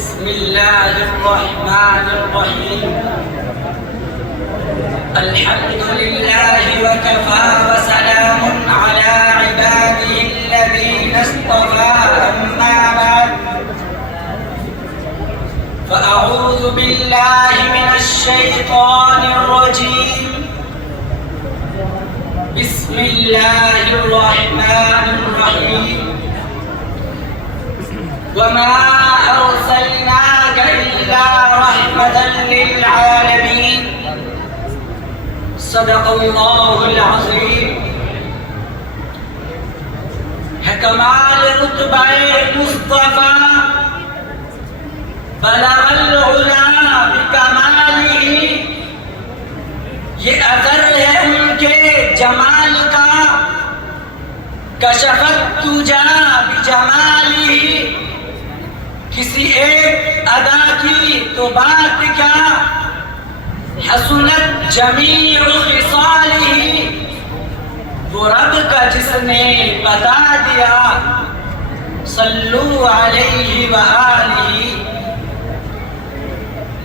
بسم الله الرحمن الرحيم. الحمد لله وكفى وسلام على عباده الذين اصطفى. أما بعد فأعوذ بالله من الشيطان الرجيم. بسم الله الرحمن الرحيم. وما أرسلناك إلا رحمة للعالمين. صدق الله العظيم. ہے کمال رتبہ مصطفیٰ بلغ العلا بکمالہ. یہ اثر ہے ان کے جمال کا. کشفت تجا بجمالہ. کسی ایک ادا کی تو بات کیا. حسنت جمیع خصالہ. وہ رب کا جس نے بتا دیا. صلو علیہ وآلہ.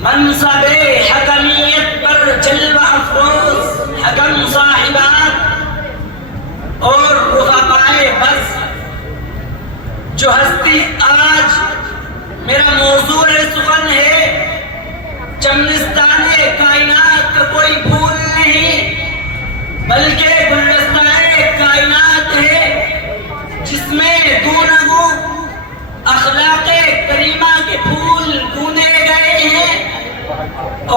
منصب حکمیت پر جلوہ افروز حکم صاحبات اور رفقائے بس. جو ہستی آج میرا موضوع سخن ہے. چمنستان کائنات کا کوئی پھول نہیں بلکہ گلدستہ کائنات ہے جس میں گوناگوں اخلاق کریمہ کے پھول بونے گئے ہیں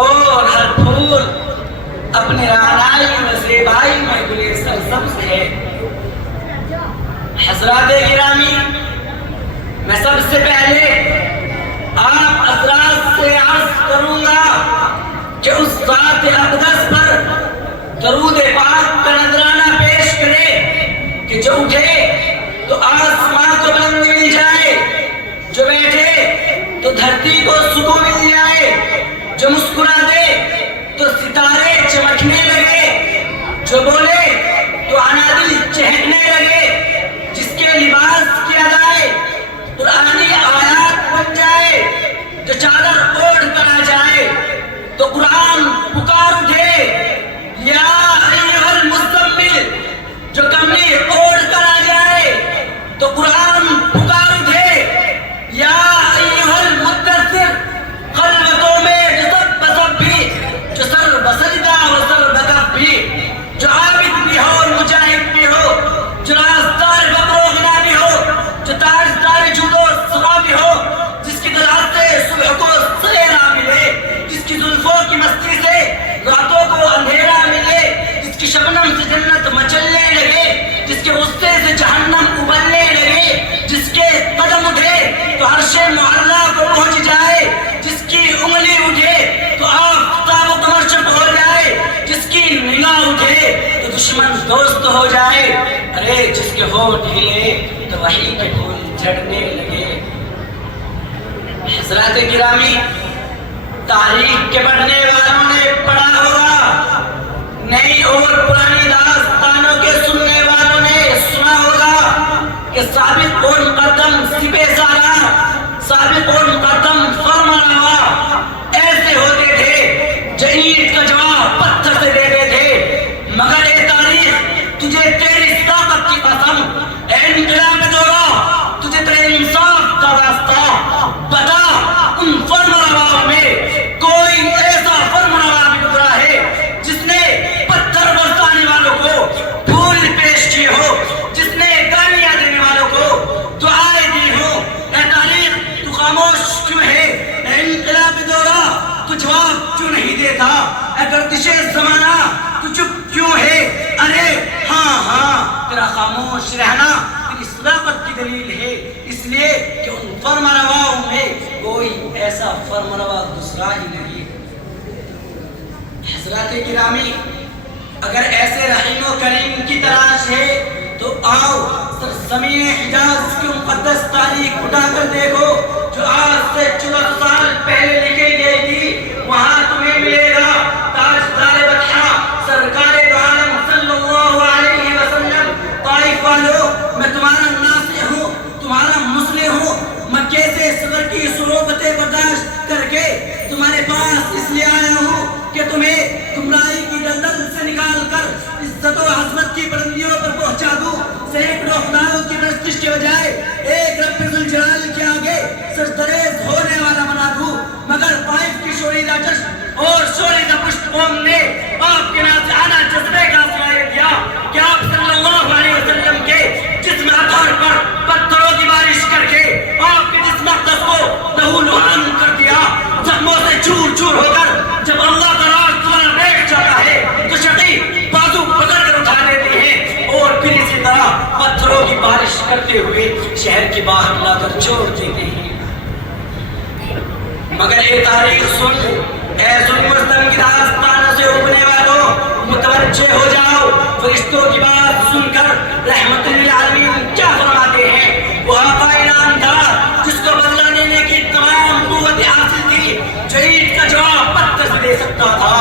اور ہر پھول اپنے رعنائی و زیبائی میں گلے سرسبز ہے. حضرات گرامی، میں سب سے پہلے آپ حضرات سے عرض کروں گا کہ اس ذات اقدس پر درود پاک کا نذرانہ پیش کرے کہ جو اٹھے تو آسمان کو بلند مل جائے، جو بیٹھے تو دھرتی کو سکون مل جائے، جو مسکرا دے تو ستارے چمکنے لگے، جو بولے تو انادل چہکنے لگے، جس کے لباس کی ادائے قرآنی آیات بن جائے، جو چادر اوڑھ کر آ جائے تو قرآن پکار اٹھے یا ایھا المزمل. جو کملی اوڑھ کر آ جائے تو قرآن پکار اٹھے یا ایھا المدثر. خلوتوں میں جو سب بسب بھی، جو سر بسجدہ و سر بکف بھی، جو عابد بھی ہو اور مجاہد بھی ہو، جو رازدار فقر و غنا بھی ہو، جو تاجدار جود و سخا بھی ہو، جس کی دلال سے صبح کو سویرا ملے، جس کی زلفوں کی مستی سے راتوں کو اندھیرا ملے، جس کی شبنم سے جنت مچلنے لگے، جس کے غصے سے جہنم ابلنے لگے، جس کے قدم اٹھے تو عرش معلیٰ کو پہنچ جائے، جس کی انگلی اٹھے تو آفتاب و قمر چپ ہو جائے، جس کی نگاہ اٹھے تو دشمن دوست ہو جائے. ارے جس کے ہونٹ ہلے تو وحی کے پھول جھڑنے لگے. حضرات گرامی، تاریخ کے پڑھنے والوں نے پڑھا ہوگا، نئی اور پرانی داستانوں کے سننے والوں نے سنا ہوگا کہ سابق اور مقدم سپہ سالار، سابق اور مقدم فرمانروا ایسے ہوتے تھے جو اینٹ کا جواب پتھر سے دیتے تھے. مگر اے تاریخ، تجھے تیری طاقت کی قسم، اے انقلاب دورہ تجھے تیرے انصاف کا واسطہ، بتا ان فرمانرواؤں میں کوئی ایسا فرمانروا بھی گزرا ہے جس نے پتھر برسانے والوں کو پھول پیش کیے ہو، جس نے گالیاں دینے والوں کو دعائیں دی ہو. اے تاریخ، تو خاموش کیوں ہے؟ اے انقلاب دورہ، تو جواب کیوں نہیں دیتا؟ اے گردش زمانہ، تو چپ کیوں ہے؟ ارے ہاں ہاں، تیرا خاموش رہنا تیری صداقت کی دلیل ہے، اس لیے کہ ان فرمانرواؤں میں کوئی ایسا فرمانروا گزرا ہی نہیں. حضرات گرامی، اگر ایسے رحیم و کریم کی تلاش ہے تو آؤ سرزمین حجاز کی مقدس تاریخ اٹھا کر دیکھو جو آج سے 14 سال پہلے لکھی گئی تھی. وہاں تمہیں ملے گا تاجدار بطحہ سرکار دو عالم صلی اللہ علیہ وسلم. طائف والو، میں تمہارا ناصح ہوں، تمہارا مصلح ہوں. مکے سے صدر کی صحبت اس لیے آیا ہوں کہ تمہیں گمراہی کی دلدل سے نکال کر عزت و عظمت کی بلندیوں پر پہنچا دوں. سینکڑوں خداؤں کی پرستش کے بجائے ایک رب ذوالجلال کے آگے سجدریز ہونے والا بنا دوں. مگر طائف کی شوریدہ جشن اور شوریدہ پشت قوم نے آپ کے نازعانہ جذبے کا سرایہ دیا کہ آپ صلی اللہ علیہ وسلم کے جسم اطہر پر پتھروں کی بارش کر کے آپ کے جسم اقدس کو لہو لہان کر دیا. زخموں سے چور چور ہو کر جب اللہ کا راز تمہارا بیٹھ جاتا ہے تو شقی بازو پکڑ کر اٹھا لیتے ہیں اور پھر اسی طرح پتھروں کی بارش کرتے ہوئے شہر کے باہر لا کر چھوڑ دیتے ہیں. مگر یہ تاریخ سن اے ظلم و ستم کی داستانوں سے اگنے والوں، متوجہ ہو جاؤ. فرشتوں کی بات سن کر رحمت للعالمین کیا فرماتے ہیں؟ وہ آقا انعام دار جس کو بدلہ لینے کی تمام قوت حاصل تھی، جو اینٹ کا جواب پتھر سے دے سکتا تھا،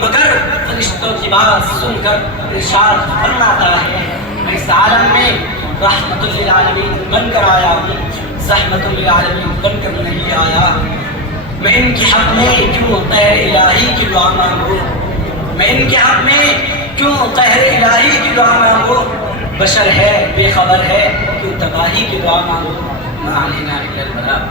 مگر فرشتوں کی بات سن کر ارشاد فرماتا ہے میں اس عالم میں رحمت للعالمین بن کر آیا ہوں، زحمت للعالمین بن کر نہیں آیا. میں ان کے حق میں کیوں قہر الہی کی دعا مانگوں؟ میں ان کے حق میں کیوں قہر الہی کی دعا مانگوں؟ بشر ہے، بے خبر ہے، کیوں تباہی کی دعا مانگوں؟ ما علینا الا البلاغ.